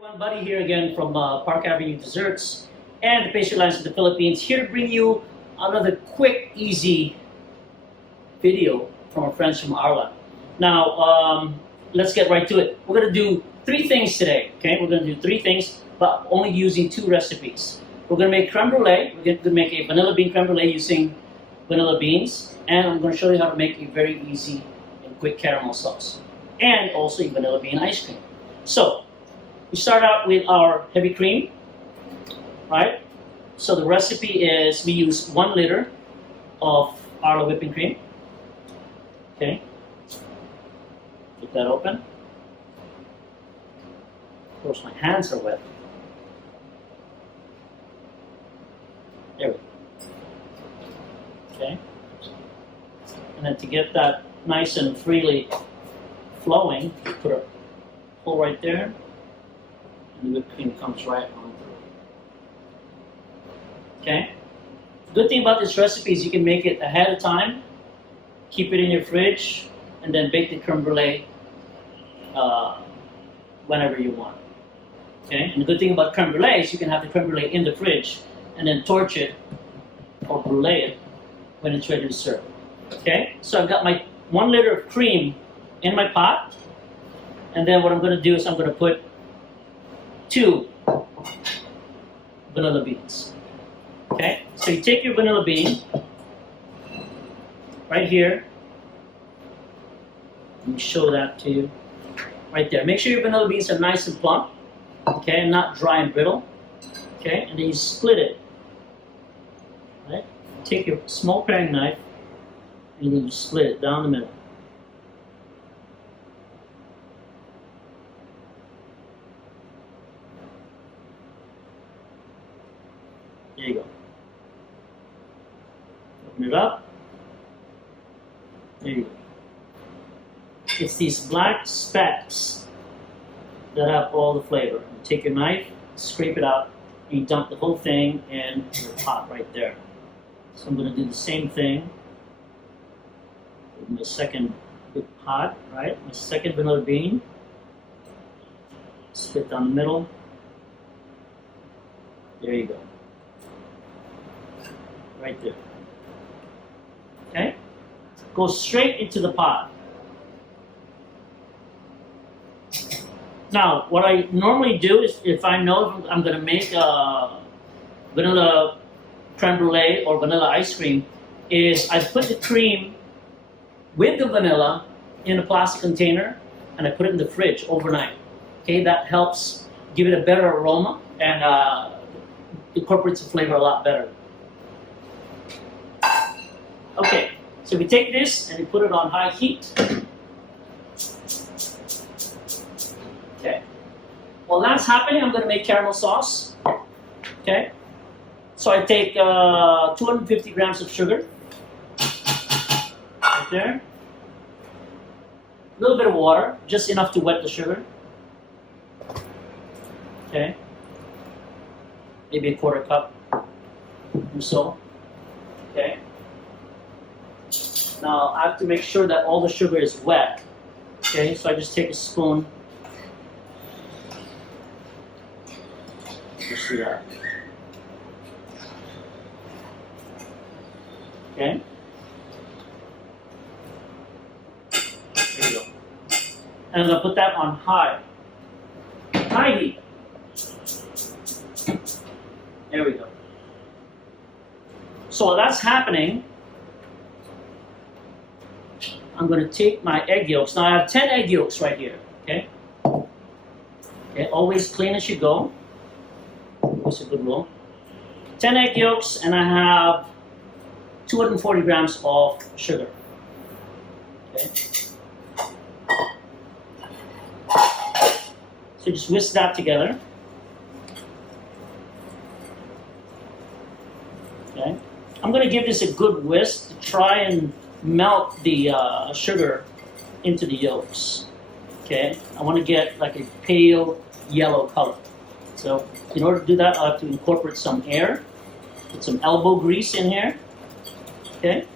Everyone, Buddy here again from Park Avenue Desserts and the Pastry Lines of the Philippines, here to bring you another quick, easy video from our friends from Arla. Now, let's get right to it. We're going to do three things today, okay? We're going to do three things, but only using two recipes. We're going to make creme brulee. We're going to make a vanilla bean creme brulee using vanilla beans, and I'm going to show you how to make a very easy and quick caramel sauce, and also a vanilla bean ice cream. So, we start out with our heavy cream, right? So the recipe is we use 1 liter of Arla whipping cream. Okay. Get that open. Of course, my hands are wet. There we go. Okay. And then to get that nice and freely flowing, put a hole right there. And the whipped cream comes right on through. Okay? The good thing about this recipe is you can make it ahead of time, keep it in your fridge, and then bake the creme brulee whenever you want. Okay? And the good thing about creme brulee is you can have the creme brulee in the fridge and then torch it or brulee it when it's ready to serve. Okay? So I've got my 1 liter of cream in my pot, and then what I'm going to do is I'm going to put 2 vanilla beans. Okay, so you take your vanilla bean right here. Let me show that to you. Right there. Make sure your vanilla beans are nice and plump, okay, and not dry and brittle. Okay, and then you split it. Right? Take your small paring knife and then you split it down the middle. There you go. Open it up. There you go. It's these black specks that have all the flavor. You take your knife, scrape it out, and you dump the whole thing in your pot right there. So I'm going to do the same thing with my second big pot, right? My second vanilla bean. Split down the middle. There you go. Right there. Okay? Go straight into the pot. Now, what I normally do is, if I know I'm going to make vanilla creme brulee or vanilla ice cream, is I put the cream with the vanilla in a plastic container and I put it in the fridge overnight. Okay, that helps give it a better aroma and incorporates the flavor a lot better. Okay, so we take this and we put it on high heat. Okay. While that's happening, I'm going to make caramel sauce. Okay. So I take 250 grams of sugar. Right there. A little bit of water, just enough to wet the sugar. Okay. Maybe a 1/4 cup or so. Okay. Now, I have to make sure that all the sugar is wet. Okay, so I just take a spoon. Just do that. Okay. There you go. And I'm going to put that on high heat. There we go. So while that's happening, I'm going to take my egg yolks. Now I have 10 egg yolks right here, okay? Okay, always clean as you go. That's a good rule. 10 egg yolks, and I have 240 grams of sugar. Okay. So just whisk that together. Okay. I'm going to give this a good whisk to try and melt the sugar into the yolks. Okay, I want to get like a pale yellow color. So in order to do that, I'll have to incorporate some air. Put some elbow grease in here. Okay.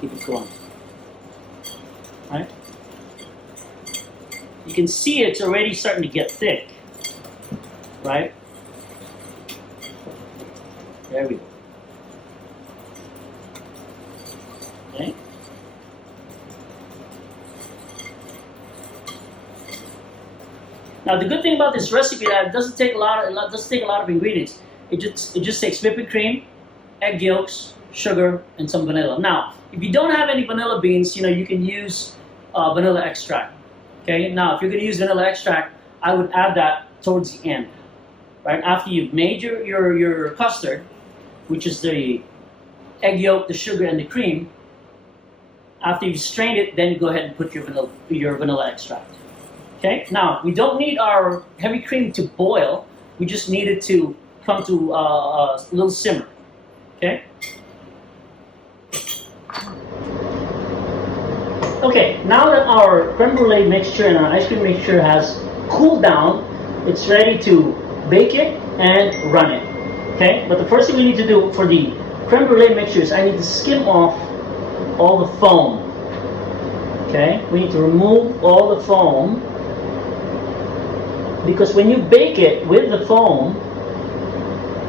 Keep it going. Right? you can see it's already starting to get thick, right? There we go. Okay. Now the good thing about this recipe that it doesn't take a lot of ingredients. It just takes whipping cream, egg yolks, sugar, and some vanilla. Now, if you don't have any vanilla beans, you can use vanilla extract. Okay. Now, if you're going to use vanilla extract, I would add that towards the end, right after you've made your custard, which is the egg yolk, the sugar, and the cream. After you've strained it, then you go ahead and put your vanilla extract. Okay. Now, we don't need our heavy cream to boil. We just need it to come to a little simmer. Okay. Okay, now that our creme brulee mixture and our ice cream mixture has cooled down, it's ready to bake it and run it. Okay, but the first thing we need to do for the creme brulee mixture is I need to skim off all the foam. Okay, we need to remove all the foam, because when you bake it with the foam,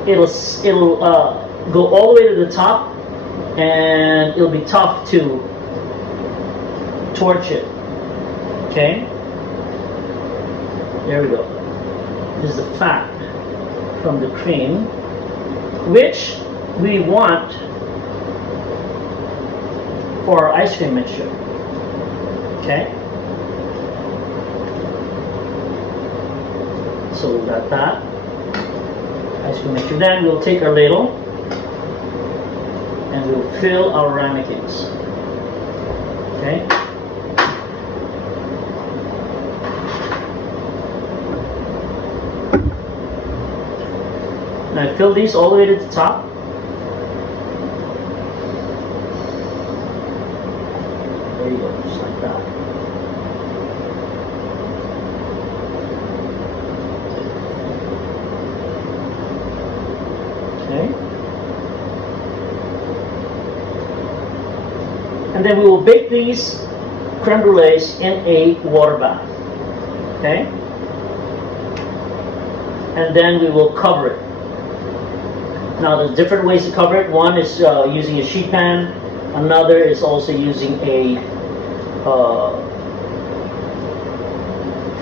it'll go all the way to the top, and it'll be tough to torch it. Okay, there we go. This is the fat from the cream, which we want for our ice cream mixture. Okay, so we got that ice cream mixture. Then we'll take our ladle and we'll fill our ramekins. Okay. Now fill these all the way to the top. There you go, just like that. Okay. And then we will bake these creme brulees in a water bath. Okay? And then we will cover it. Now there's different ways to cover it. One is using a sheet pan. Another is also using a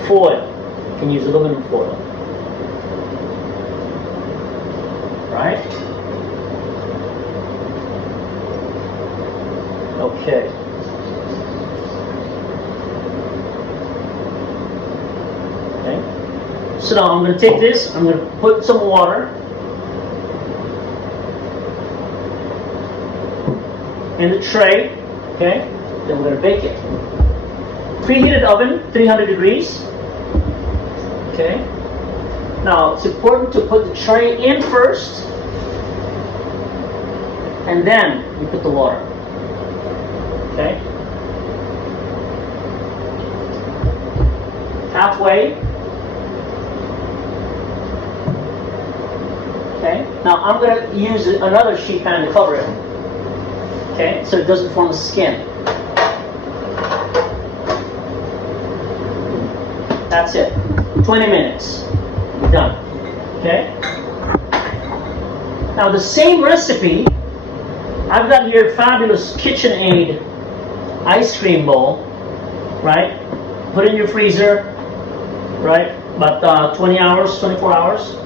foil. You can use aluminum foil. Right? Okay. Okay. So now I'm going to take this, I'm going to put some water in the tray, okay? Then we're going to bake it. Preheated oven, 300 degrees. Okay. Now it's important to put the tray in first, and then you put the water. Okay. Halfway. Okay. Now I'm going to use another sheet pan to cover it. Okay, so it doesn't form a skin. That's it. 20 minutes. We're done. Okay? Now the same recipe, I've got here fabulous KitchenAid ice cream bowl, right? Put it in your freezer, right? About 20 hours, 24 hours.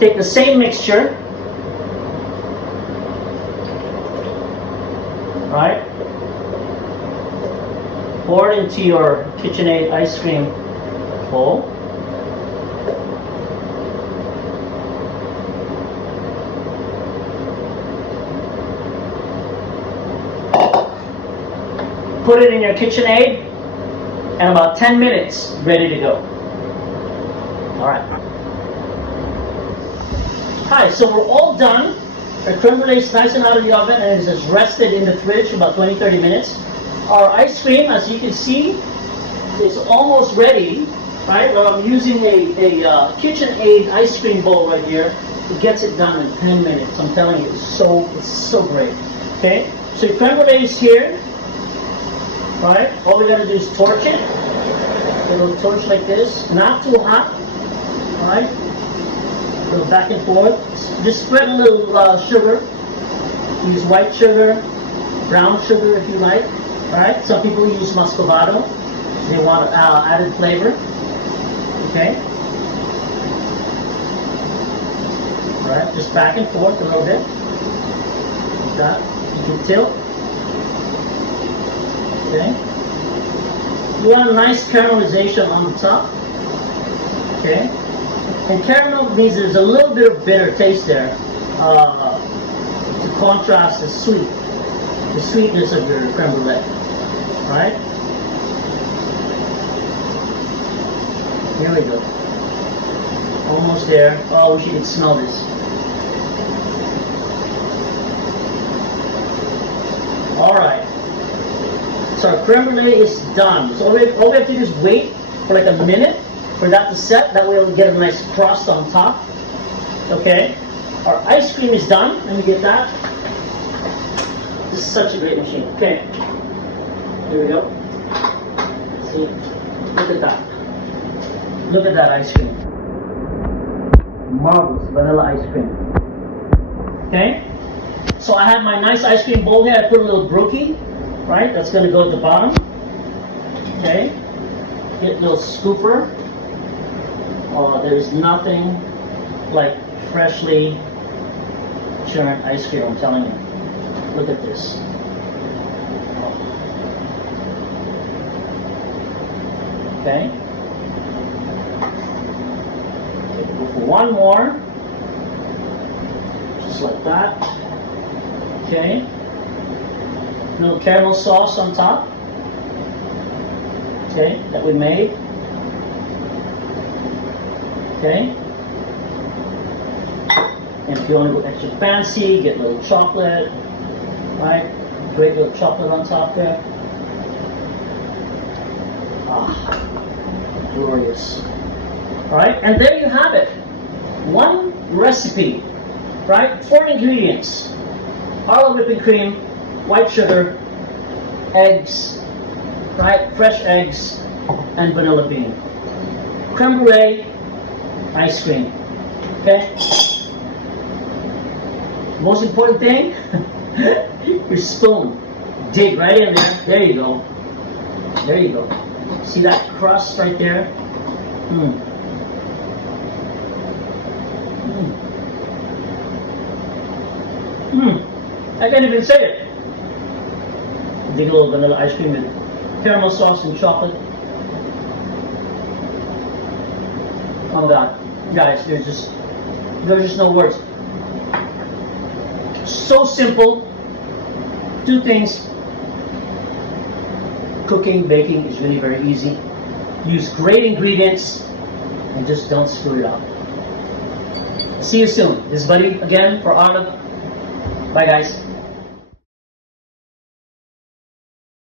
Take the same mixture, right? Pour it into your KitchenAid ice cream bowl. Put it in your KitchenAid, and about 10 minutes, ready to go. All right. Hi, so we're all done. Our creme brulee is nice and out of the oven and is just rested in the fridge for about 20-30 minutes. Our ice cream, as you can see, is almost ready. Right? I'm using a KitchenAid ice cream bowl right here. It gets it done in 10 minutes. I'm telling you, it's so great. Okay, so your creme brulee is here. Alright, all we gotta do is torch it. A little torch like this, not too hot. Alright, go back and forth. Just spread a little sugar. Use white sugar, brown sugar if you like. Alright, some people use muscovado. They want added flavor. Okay. Alright, just back and forth a little bit. Like that. You can tilt. Okay. You want a nice caramelization on the top. Okay. And caramel means there's a little bit of bitter taste there to contrast the sweetness of your creme brulee. Right? Here we go. Almost there. Oh, I wish you could smell this. Alright. So our creme brulee is done. So all we have to do is wait for like a minute for that to set. That way we'll get a nice crust on top. Okay. Our ice cream is done. Let me get that. This is such a great machine. Okay. Here we go. See? Look at that. Look at that ice cream. Marvelous vanilla ice cream. Okay? So I have my nice ice cream bowl here. I put a little brookie, right? That's going to go at the bottom. Okay? Get a little scooper. Oh, there's nothing like freshly churned ice cream, I'm telling you. Look at this. Okay? Go for one more. Just like that. Okay. A little caramel sauce on top. Okay, that we made. Okay. And if you want to go extra fancy, get a little chocolate. Right? Great little chocolate on top there. Ah, glorious. Alright, and there you have it. One recipe, right? 4 ingredients. Arla whipping cream, white sugar, eggs, right? Fresh eggs, and vanilla bean. Creme brulee, ice cream. Okay? Most important thing, your spoon. Dig right in there. There you go. There you go. See that crust right there? I can't even say it. Dig a little vanilla ice cream with caramel sauce and chocolate. Oh God, guys, there's just no words. So simple. 2 things. Cooking, baking is really very easy. Use great ingredients and just don't screw it up. See you soon. This is Buddy again for Arla. Bye guys.